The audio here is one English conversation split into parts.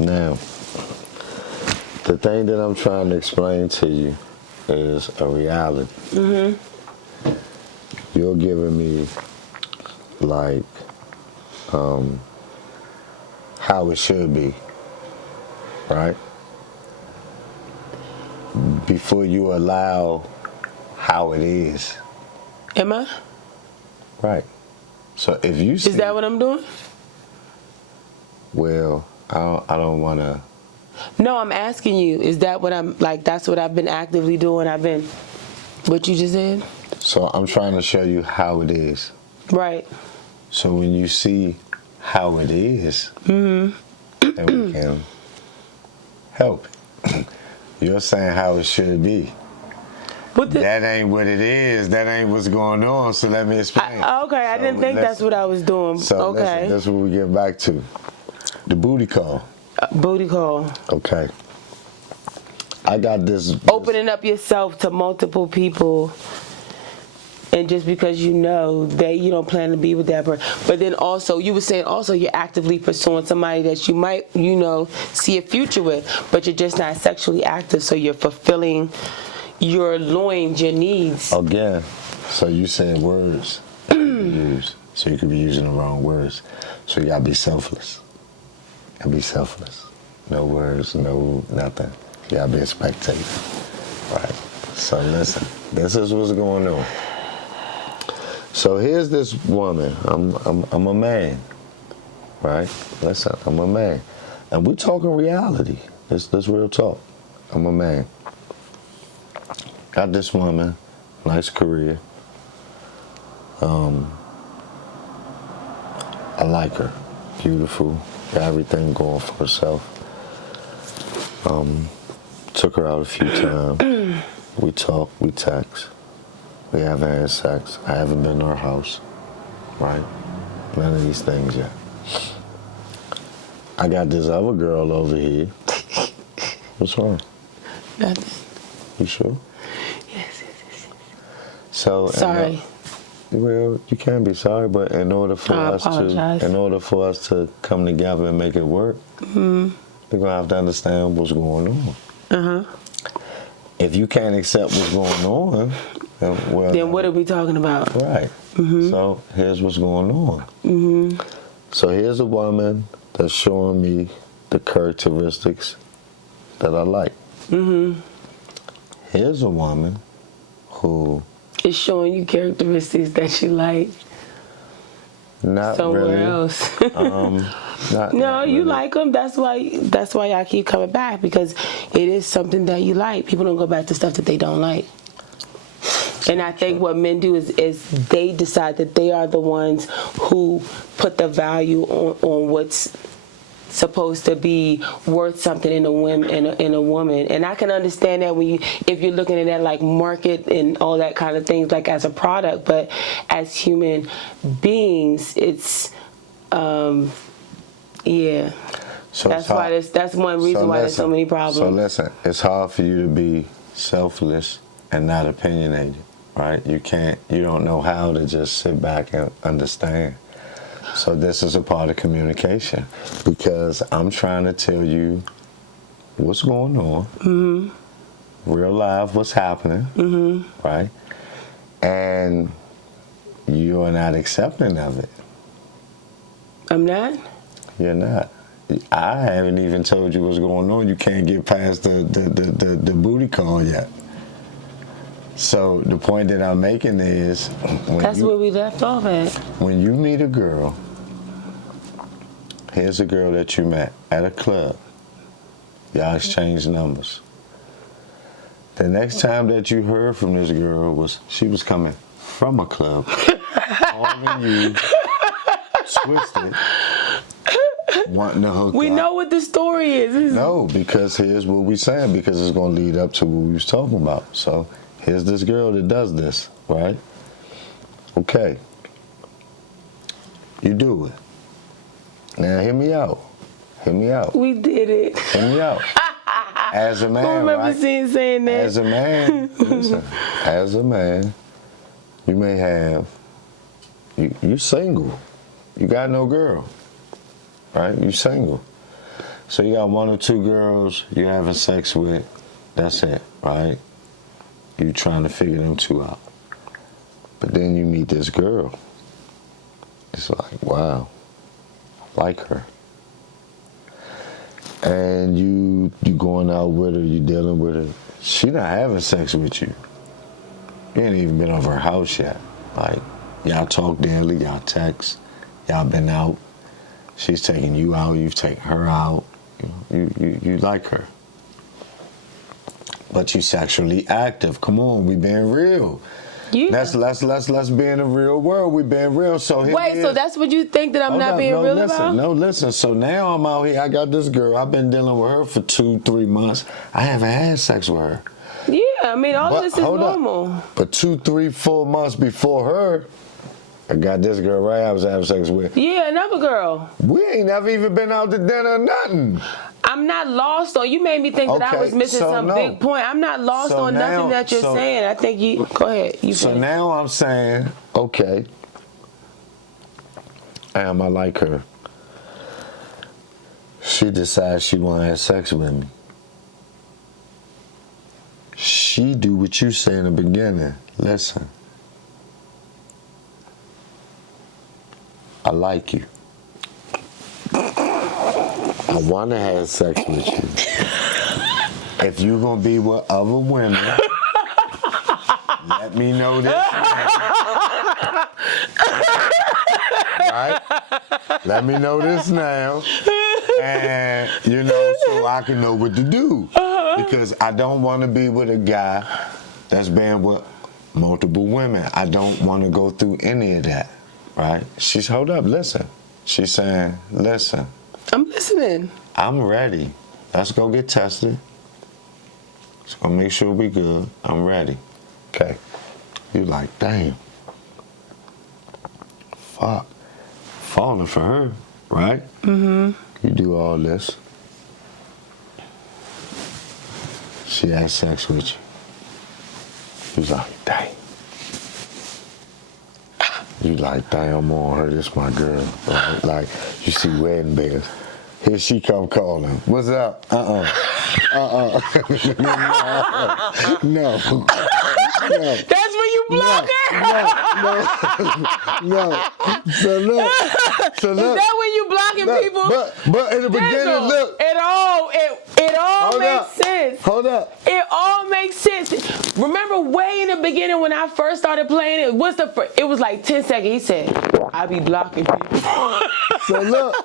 Now, the thing that I'm trying to explain to you is a reality. You're giving me, like, how it should be, right? Before you allow how it is. Am I? Right. So if you see, is that what I'm doing? Well, I don't want to. No, I'm asking you. Is that what I'm like? That's what I've been actively doing. What you just said. So I'm trying to show you how it is. Right. So when you see how it is, then we can help it. You're saying how it should be. That ain't what it is. That ain't what's going on. So let me explain. Okay, I didn't think that's what I was doing. So okay. That's what we get back to. The booty call. Booty call. Okay. I got this. Opening up yourself to multiple people. And just because you know that you don't plan to be with that person. But then also, you were saying also you're actively pursuing somebody that you might, see a future with, but you're just not sexually active, so you're fulfilling your loins, your needs. Again, so you said words that you could use. So you could be using the wrong words. So you gotta be selfless. You gotta be selfless. No words, no nothing. You gotta be a spectator. Right. So listen, this is what's going on. So here's this woman. I'm a man, right? Listen, I'm a man, and we're talking reality. This real talk. I'm a man. Got this woman, nice career. I like her, beautiful, got everything going for herself. Took her out a few times. We talk, we text. We haven't had sex. I haven't been to her house, right? None of these things yet. I got this other girl over here. What's wrong? Nothing. You sure? Yes. So sorry. Well, you can't be sorry, but in order for us to come together and make it work, we're gonna have to understand what's going on. If you can't accept what's going on, then what are we talking about? Right. So here's what's going on. So here's a woman that's showing me the characteristics that I like. Here's a woman who is showing you characteristics that you like. Not somewhere really. else. Not you really. like them. That's why I keep coming back, because it is something that you like. People don't go back to stuff that they don't like. And I think what men do is they decide that they are the ones who put the value on what's supposed to be worth something in a woman. And I can understand that if you're looking at that like market and all that kind of things, like as a product, but as human beings, it's yeah. So that's one reason why there's so many problems. So listen, it's hard for you to be selfless and not opinionated, right? You don't know how to just sit back and understand. So this is a part of communication, because I'm trying to tell you what's going on, real life, what's happening, right? And you're not accepting of it. I'm not? You're not. I haven't even told you what's going on. You can't get past the booty call yet. So the point that I'm making is, that's where we left off at. When you meet a girl, here's a girl that you met at a club. Y'all exchanged numbers. The next time that you heard from this girl she was coming from a club, calling you, twisted, wanting to hook up. We know what the story is. No, because here's what we're saying, because it's going to lead up to what we was talking about. So here's this girl that does this, right? Okay. You do it. Now hear me out. Hear me out. We did it. Hear me out. As a man, I remember right? saying that. As a man, listen. As a man, you may have. You single. You got no girl, right? You single. So you got 1 or 2 girls you having sex with. That's it, right? You trying to figure them 2 out. But then you meet this girl. It's like, wow, I like her. And you going out with her, you dealing with her. She not having sex with you. You ain't even been over her house yet. Like, y'all talk daily, y'all text, y'all been out. She's taking you out, you've taken her out. You like her. But you sexually active. Come on, we being real. Yeah. Let's be in the real world. We being real. So wait, so that's what you think that I'm not being real about? No, listen. So now I'm out here. I got this girl. I've been dealing with her for 2-3 months. I haven't had sex with her. Yeah, I mean, all of this is normal. But 2, 3, 4 months before her, I got this girl right I was having sex with. Yeah, another girl. We ain't never even been out to dinner or nothing. I'm not lost on. You made me think that I was missing some big point. I'm not lost on nothing that you're saying. I think you. Go ahead. So now I'm saying, okay, I like her. She decides she want to have sex with me. She do what you say in the beginning. Listen, I like you. I want to have sex with you. If you're going to be with other women, let me know this now. Right? Let me know this now. And, so I can know what to do. Because I don't want to be with a guy that's been with multiple women. I don't want to go through any of that. Right? Hold up, listen. She's saying, listen. I'm listening. I'm ready. Let's go get tested. Let's go make sure we good. I'm ready. Okay. You like, damn. Fuck. Falling for her, right? Mm-hmm. You do all this. She had sex with you. You like, dang. You like, damn, I'm on her. This my girl. Right? Like, you see wedding bells. Here she come calling. What's up? No. That's when you block her? No. So look. Is that when you blocking people? But in the beginning, look. It all makes sense. Hold up. It all makes sense. Remember way in the beginning when I first started playing it, it was like 10 seconds. He said, I be blocking people. So look.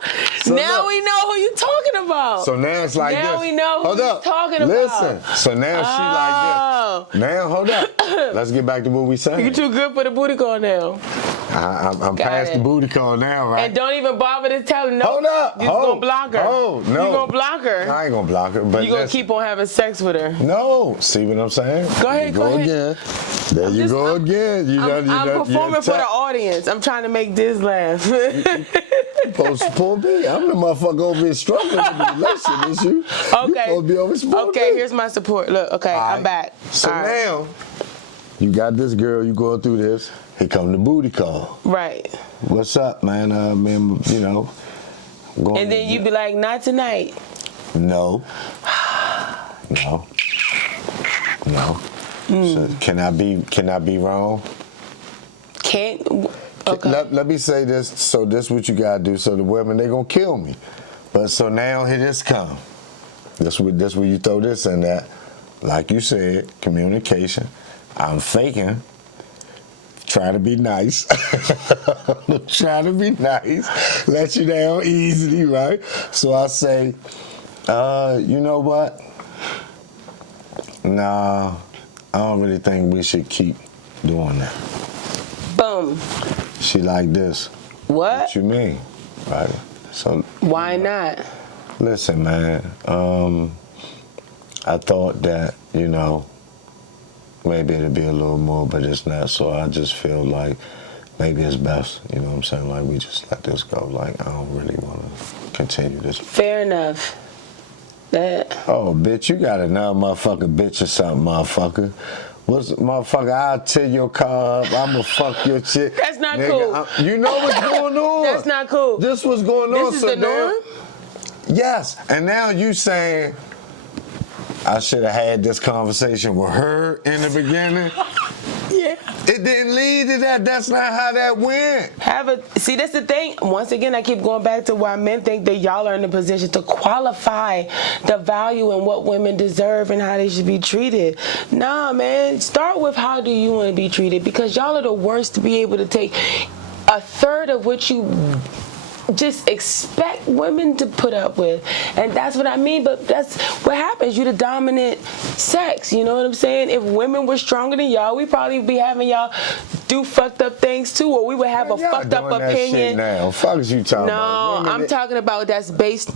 Now we know who you talking about. So now it's like this. Now we know who you're talking about. Listen. So now she like this. Now, hold up. Let's get back to what we saying. You too good for the booty call now. I'm past the booty call now, right? And don't even bother to tell her no. Hold up. You gonna block her. Oh, no. You gonna block her. I ain't gonna block her. But you gonna keep on having sex with her. No. See what I'm saying? Go ahead, go ahead. Again. There you go again. I'm performing for the audience. I'm trying to make Diz laugh. Supposed to support me. I'm the motherfucker over here struggling with the relationship issue. Okay. You supposed to be over supporting me. Here's my support. Look, okay, I'm back. So now, you got this girl, you going through this. Here come the booty call. Right. What's up, man? Man, going and then you be like, not tonight. No. So can I be wrong? Can't. Okay. Let me say this. So this what you gotta do. So the women, they gonna kill me. But so now here this come. This where you throw this in that. Like you said, communication. I'm faking. Trying to be nice. Trying to be nice. Let you down easily, right? So I say, you know what? Nah, I don't really think we should keep doing that. Boom. She like this. What you mean? Right? So why not? Listen, man. I thought that, maybe it'd be a little more, but it's not. So I just feel like maybe it's best, you know what I'm saying? Like, we just let this go. Like, I don't really want to continue this. Fair enough. Oh, bitch, you got another motherfucking bitch or something, motherfucker. Motherfucker, I'll tear your car up. I'ma fuck your shit. That's not nigga, cool. You know what's going on. That's not cool. This what's going on. This is the norm? Yes, and now you saying I should have had this conversation with her in the beginning. Yeah. It didn't lead to that. That's not how that went. See, that's the thing. Once again, I keep going back to why men think that y'all are in a position to qualify the value and what women deserve and how they should be treated. Nah, man. Start with how do you want to be treated, because y'all are the worst to be able to take a third of what you just expect women to put up with. And that's what I mean, but that's what happens. You're the dominant sex, you know what I'm saying? If women were stronger than y'all, we'd probably be having y'all do fucked up things too, or we would have a fucked up opinion. Now, fuck is you talking about? No, I'm talking about that's based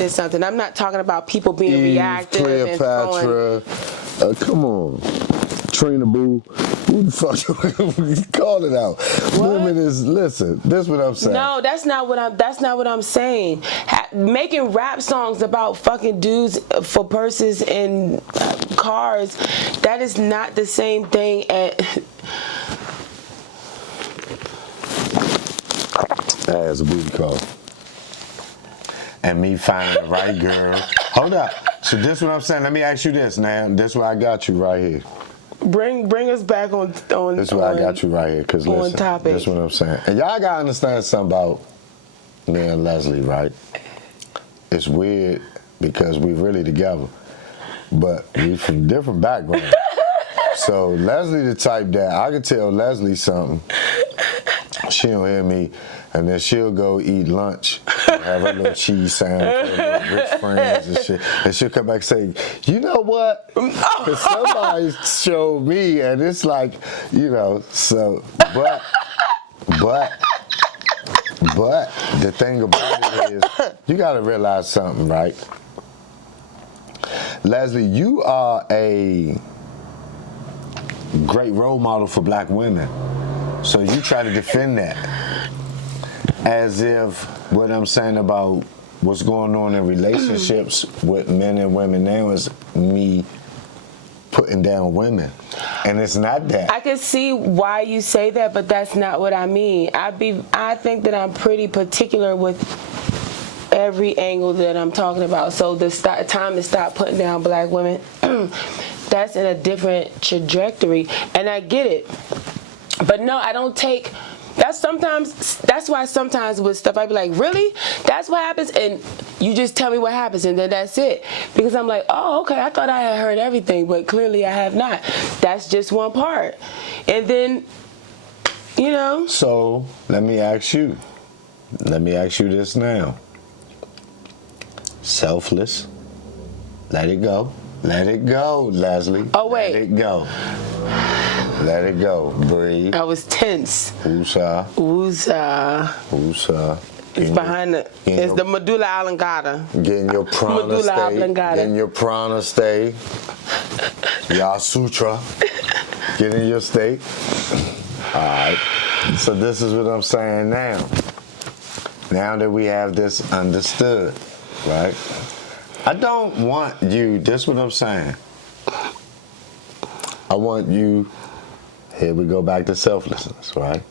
in something. I'm not talking about people being reactive and throwing. Come on. Trina Boo, who the fuck call it out? What? Women is, listen, this is what I'm saying. No, that's not what I'm saying. Making rap songs about fucking dudes for purses and cars, that is not the same thing as a booty call. And me finding the right girl. Hold up. So this is what I'm saying. Let me ask you this now. This is what I got you right here. Bring us back on. This is what I got you right here. Cause listen, topic. This is what I'm saying. And y'all gotta understand something about me and Leslie, right? It's weird because we really together, but we from different backgrounds. So Leslie the type that I could tell Leslie something, she don't hear me, and then she'll go eat lunch, have her little cheese sandwich with her little rich friends and shit, and she'll come back and say, you know what? Because somebody showed me, and it's like, you know, so, but the thing about it is, you got to realize something, right? Leslie, you are a great role model for black women. So you try to defend that as if what I'm saying about what's going on in relationships with men and women now is me putting down women. And it's not that. I can see why you say that, but that's not what I mean. I think that I'm pretty particular with every angle that I'm talking about. So the time to stop putting down black women, that's in a different trajectory. And I get it. But no, I don't take... That's why sometimes with stuff I be like, really? That's what happens? And you just tell me what happens and then that's it. Because I'm like, oh, okay, I thought I had heard everything, but clearly I have not. That's just one part. And then, you know. So let me ask you this now. Selfless. Let it go. Let it go, Leslie. Oh, wait. Let it go. Let it go. Breathe. I was tense. Woosah. Woosah. Woosah. It's behind the... It's the medulla oblongata. Getting your prana medulla stay. oblongata. Getting your prana stay. Ya sutra. Getting your state. All right. So this is what I'm saying now. Now that we have this understood, right? I don't want you... This is what I'm saying. I want you... Here we go back to selflessness, right?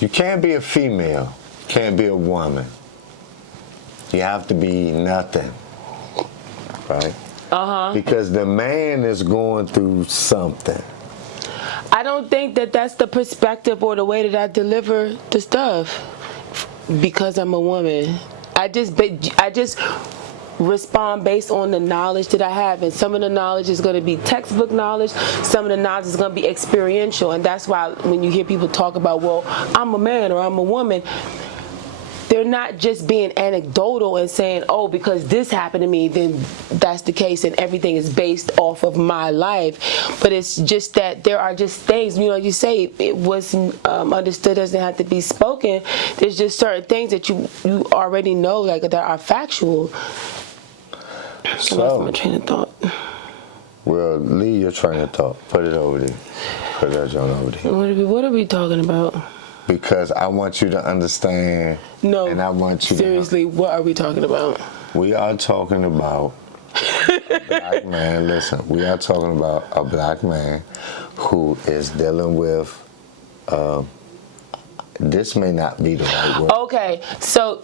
You can't be a female, can't be a woman. You have to be nothing, right? Uh-huh. Because the man is going through something. I don't think that that's the perspective or the way that I deliver the stuff because I'm a woman. I just respond based on the knowledge that I have, and some of the knowledge is going to be textbook knowledge, some of the knowledge is going to be experiential, and that's why when you hear people talk about, well, I'm a man or I'm a woman, they're not just being anecdotal and saying, oh, because this happened to me, then that's the case and everything is based off of my life. But it's just that there are just things, you know, you say it was understood, doesn't have to be spoken. There's just certain things that you already know, like that are factual. So, I lost my train of thought. Well, leave your train of thought. Put it over there. Put that joint over there. What are we talking about? Because I want you to understand. No. And I want you seriously, what are we talking about? We are talking about a black man. Listen, we are talking about a black man who is dealing with. This may not be the right word. Okay, so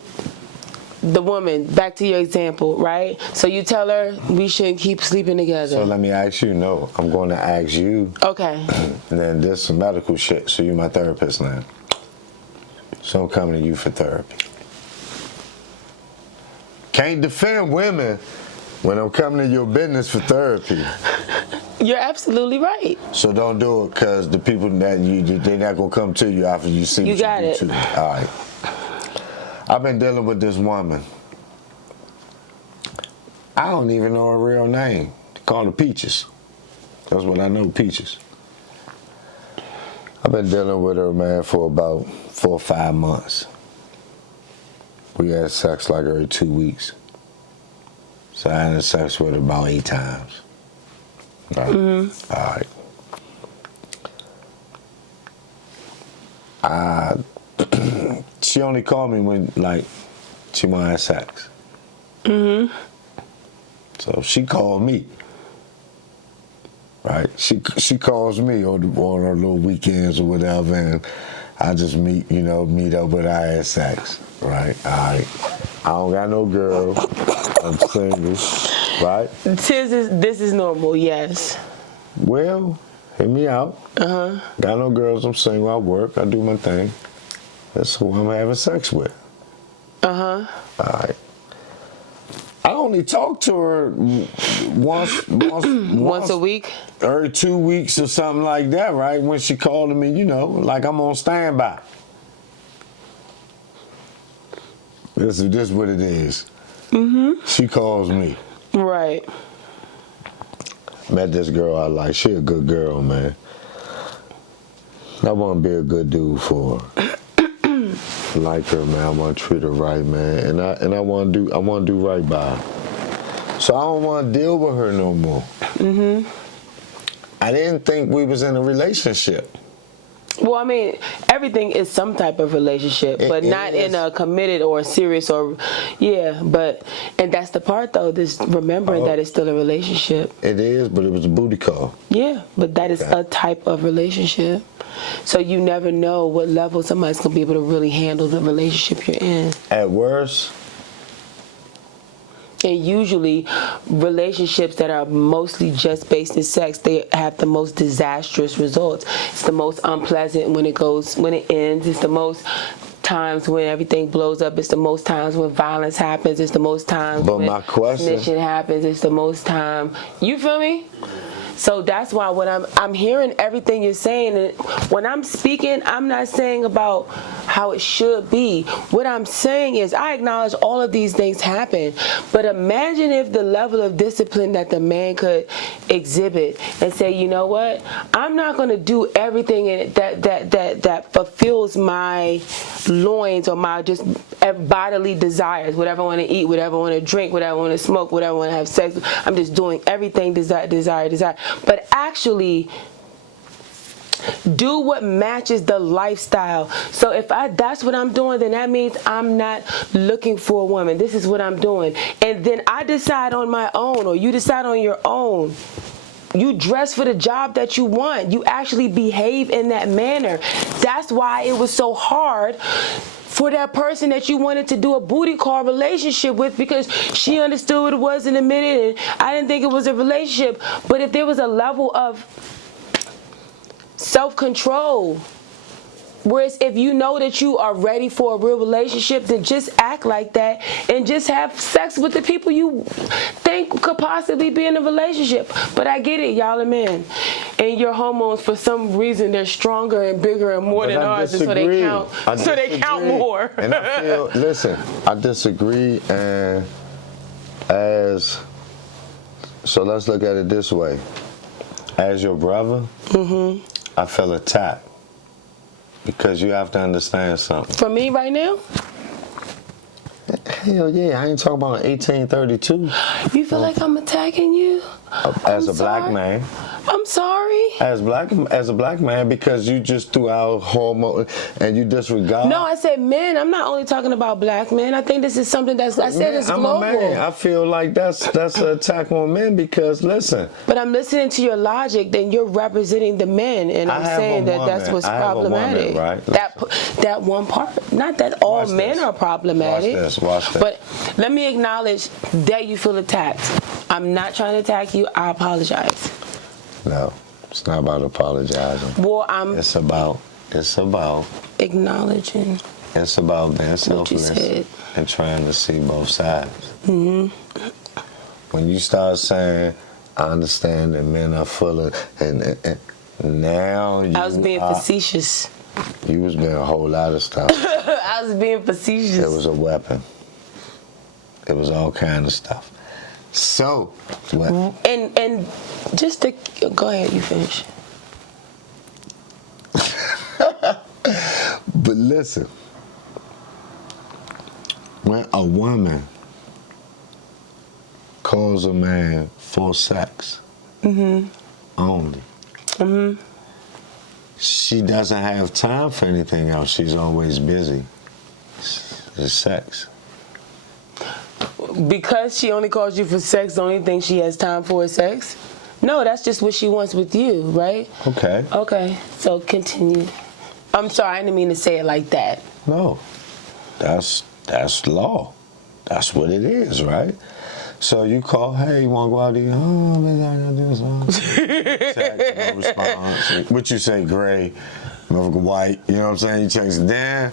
the woman, back to your example, right? So you tell her we shouldn't keep sleeping together. So let me ask you. No, I'm going to ask you. Okay. And then there's some medical shit. So you're my therapist now. So I'm coming to you for therapy. Can't defend women when I'm coming to your business for therapy. You're absolutely right. So don't do it, because the people that they're not going to come to you after you see You what got you it. do too. All right. I've been dealing with this woman. I don't even know her real name. They call her Peaches. That's what I know, Peaches. I've been dealing with her, man, for about 4 or 5 months. We had sex like every 2 weeks. So I had sex with her about 8 times. Right? Mm-hmm. All right. She only called me when, like, she wanted to have sex. Mm-hmm. So she called me. Right? She calls me on her little weekends or whatever, and I just meet up with her, have sex. Right? All right. I don't got no girl. I'm single. Right? This is normal, yes. Well, hear me out. Uh-huh. Got no girls, I'm single, I work, I do my thing. That's who I'm having sex with. Uh-huh. All right. I only talk to her once a week? Every 2 weeks or something like that, right? When she called me, like I'm on standby. This is what it is. Mm-hmm. She calls me. Right. Met this girl I like. She a good girl, man. I want to be a good dude for her. I like her, man. I want to treat her right, man. And I want to do right by her. So I don't want to deal with her no more. Mm-hmm. I didn't think we was in a relationship. Well, I mean, everything is some type of relationship, but not in a committed or serious and that's the part though, this remembering that it's still a relationship. It is, but it was a booty call. Yeah, but that is a type of relationship. So you never know what level somebody's going to be able to really handle the relationship you're in. At worst. And usually, relationships that are mostly just based in sex, they have the most disastrous results. It's the most unpleasant when it ends. It's the most times when everything blows up. It's the most times when violence happens. It's the most times when snitching happens. It's the most time. You feel me? So that's why when I'm hearing everything you're saying, and when I'm speaking, I'm not saying about how it should be. What I'm saying is I acknowledge all of these things happen, but imagine if the level of discipline that the man could exhibit and say, you know what, I'm not going to do everything in it that fulfills my loins or my just bodily desires, whatever I want to eat, whatever I want to drink, whatever I want to smoke, whatever I want to have sex. I'm just doing everything desire. But actually do what matches the lifestyle. So if that's what I'm doing, then that means I'm not looking for a woman. This is what I'm doing. And then I decide on my own, or you decide on your own. You dress for the job that you want. You actually behave in that manner. That's why it was so hard for that person that you wanted to do a booty call relationship with, because she understood what it was in a minute, and I didn't think it was a relationship. But if there was a level of self-control, whereas if you know that you are ready for a real relationship, then just act like that and just have sex with the people you think could possibly be in a relationship. But I get it, y'all are men, and your hormones, for some reason, they're stronger and bigger and more than ours, and so they count. So they count more. And I feel, listen, I disagree, and so let's look at it this way. As your brother, I feel attacked. Because you have to understand something. For me right now? Hell yeah, I ain't talking about 1832. You feel like I'm attacking you? As a black man. I'm sorry. As a black man, because you just threw out hormone and you disregard. No, I said men. I'm not only talking about black men. I think this is something I said it's global. I'm a man. I feel like that's an attack on men because listen. But I'm listening to your logic. Then you're representing the men, and I'm saying that's what's problematic. Woman, right? That one part. Not that all men are problematic. Watch this. But let me acknowledge that you feel attacked. I'm not trying to attack you. I apologize. No, it's not about apologizing. Well, It's about acknowledging. It's about being selfless and trying to see both sides. Mm-hmm. When you start saying, I understand that men are full of, and now you I was being facetious. You was being a whole lot of stuff. I was being facetious. It was a weapon. It was all kind of stuff. So, what? And just to go ahead, you finish. But listen, when a woman calls a man for sex only, she doesn't have time for anything else. She's always busy. It's sex. Because she only calls you for sex, the only thing she has time for is sex? No, that's just what she wants with you, right? Okay. Okay, so continue. I'm sorry, I didn't mean to say it like that. No, that's law. That's what it is, right? So you call, hey, you want to go out there? Oh, man, I gotta do this. Text, no response. What you say, gray, motherfucker, white, you know what I'm saying? You text Dan.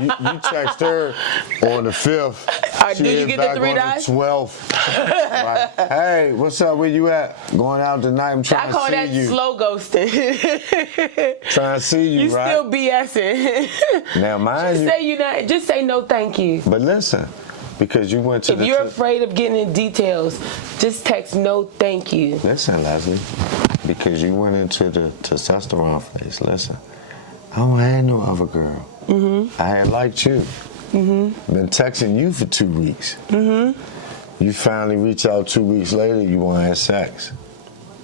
You text her on the 5th. Did you get the 3 dots? 12th. Like, hey, what's up? Where you at? Going out tonight. I'm trying to see you. I call that slow ghosting. Trying to see you, right? You still BSing. Now, mind you. Just say no thank you. But listen, because you went to If you're afraid of getting in details, just text no thank you. Listen, Leslie, because you went into the testosterone phase. Listen, I don't have no other girl. I had liked you. Been texting you for 2 weeks. You finally reach out 2 weeks later, you want to have sex.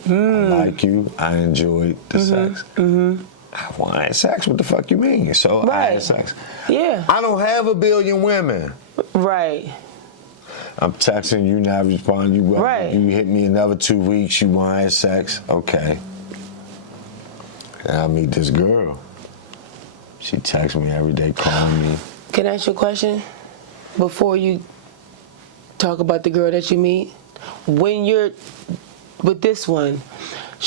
I like you. I enjoyed the sex. I want to have sex. What the fuck you mean? So I had sex. Yeah. I don't have a billion women. Right. I'm texting you, not responding. You hit me another 2 weeks, you want to have sex. Okay. And I meet this girl. She texts me every day, calling me. Can I ask you a question? Before you talk about the girl that you meet, when you're with this one,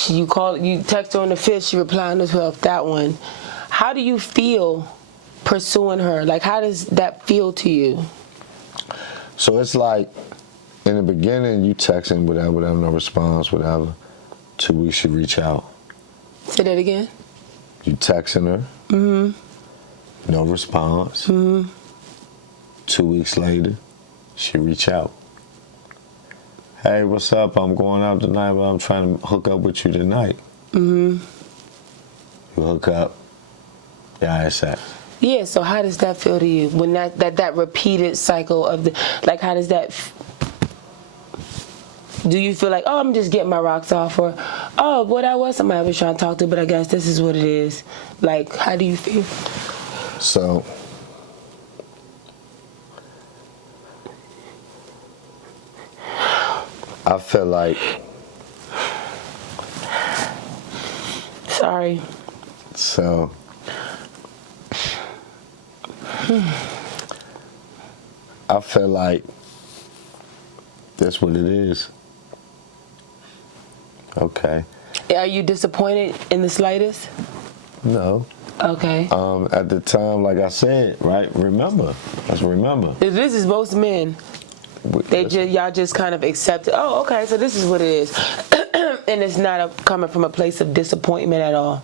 you text her on the 5th, she replied on the 12th, that one. How do you feel pursuing her? Like, how does that feel to you? So it's like, in the beginning, you texting, whatever, no response, whatever. 2 weeks, you reach out. Say that again? You texting her. No response. 2 weeks later, she reach out. Hey, what's up? I'm going out tonight, but I'm trying to hook up with you tonight. You hook up. Yeah, I have sex. Yeah, so how does that feel to you? When that repeated cycle of like, how does that, do you feel like, oh, I'm just getting my rocks off, or, oh, boy, that was somebody I was trying to talk to, but I guess this is what it is. Like, how do you feel? So, I feel like, sorry. So, I feel like that's what it is. Okay. Are you disappointed in the slightest? No. Okay. At the time, like I said, right? Remember. Let's remember. This is most men. Y'all just kind of accept it. Oh, okay, so this is what it is. And it's not coming from a place of disappointment at all.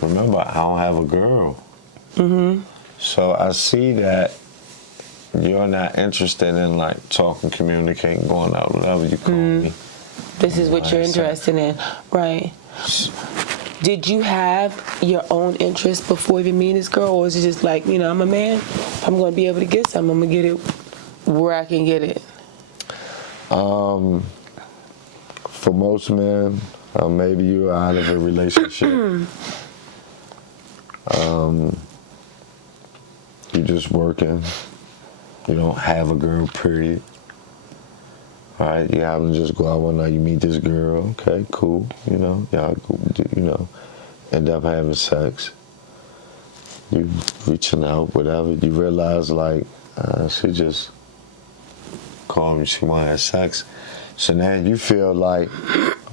Remember, I don't have a girl. So I see that you're not interested in like talking, communicating, going out, whatever you call me. This is what you're interested in, right? Did you have your own interest before even meeting this girl, or was it just like, I'm a man, I'm going to be able to get something, I'm going to get it where I can get it? For most men, Maybe you're out of a relationship. You're just working. You don't have a girl, period. All right, you happen to just go out one night, you meet this girl, okay, cool, y'all, end up having sex. You reaching out, whatever. You realize, like, she just called me, she wanted to have sex. So now you feel like,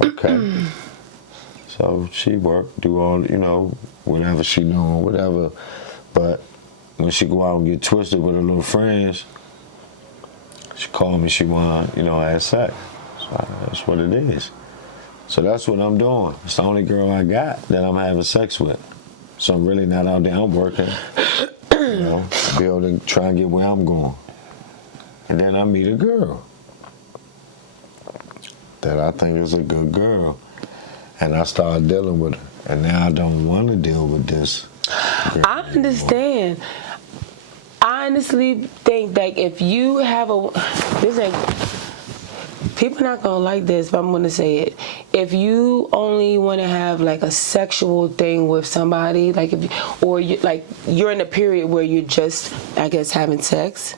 okay. So she work, do all, whatever she doing, whatever. But when she go out and get twisted with her little friends, she called me, she want to, have sex. So that's what it is. So that's what I'm doing. It's the only girl I got that I'm having sex with. So I'm really not out there. I'm working, building, trying to get where I'm going. And then I meet a girl that I think is a good girl. And I started dealing with her. And now I don't want to deal with this girl I understand. Anymore. I honestly think that if you have people not gonna like this, but I'm gonna say it. If you only want to have like a sexual thing with somebody, like you're in a period where you're just, I guess, having sex,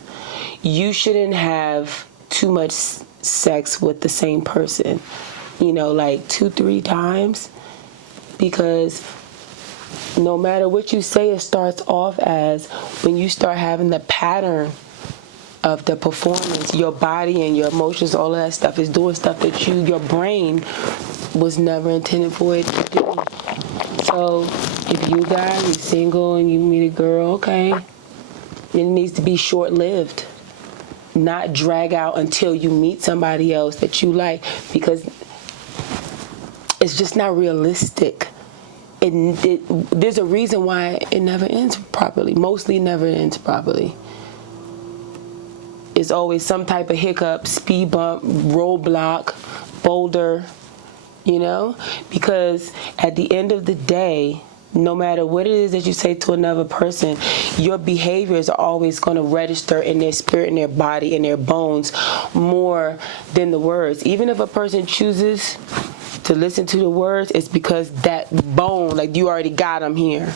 you shouldn't have too much sex with the same person. Like 2-3 times, because no matter what you say, it starts off as when you start having the pattern of the performance, your body and your emotions, all of that stuff is doing stuff that your brain was never intended for it to do. So if you guys, you're single and you meet a girl, okay, it needs to be short-lived, not drag out until you meet somebody else that you like, because it's just not realistic. There's a reason why it never ends properly. Mostly never ends properly. It's always some type of hiccup, speed bump, roadblock, boulder, because at the end of the day, no matter what it is that you say to another person, your behaviors are always going to register in their spirit, in their body, in their bones more than the words. Even if a person chooses to listen to the words, it's because that bone, like you already got them here.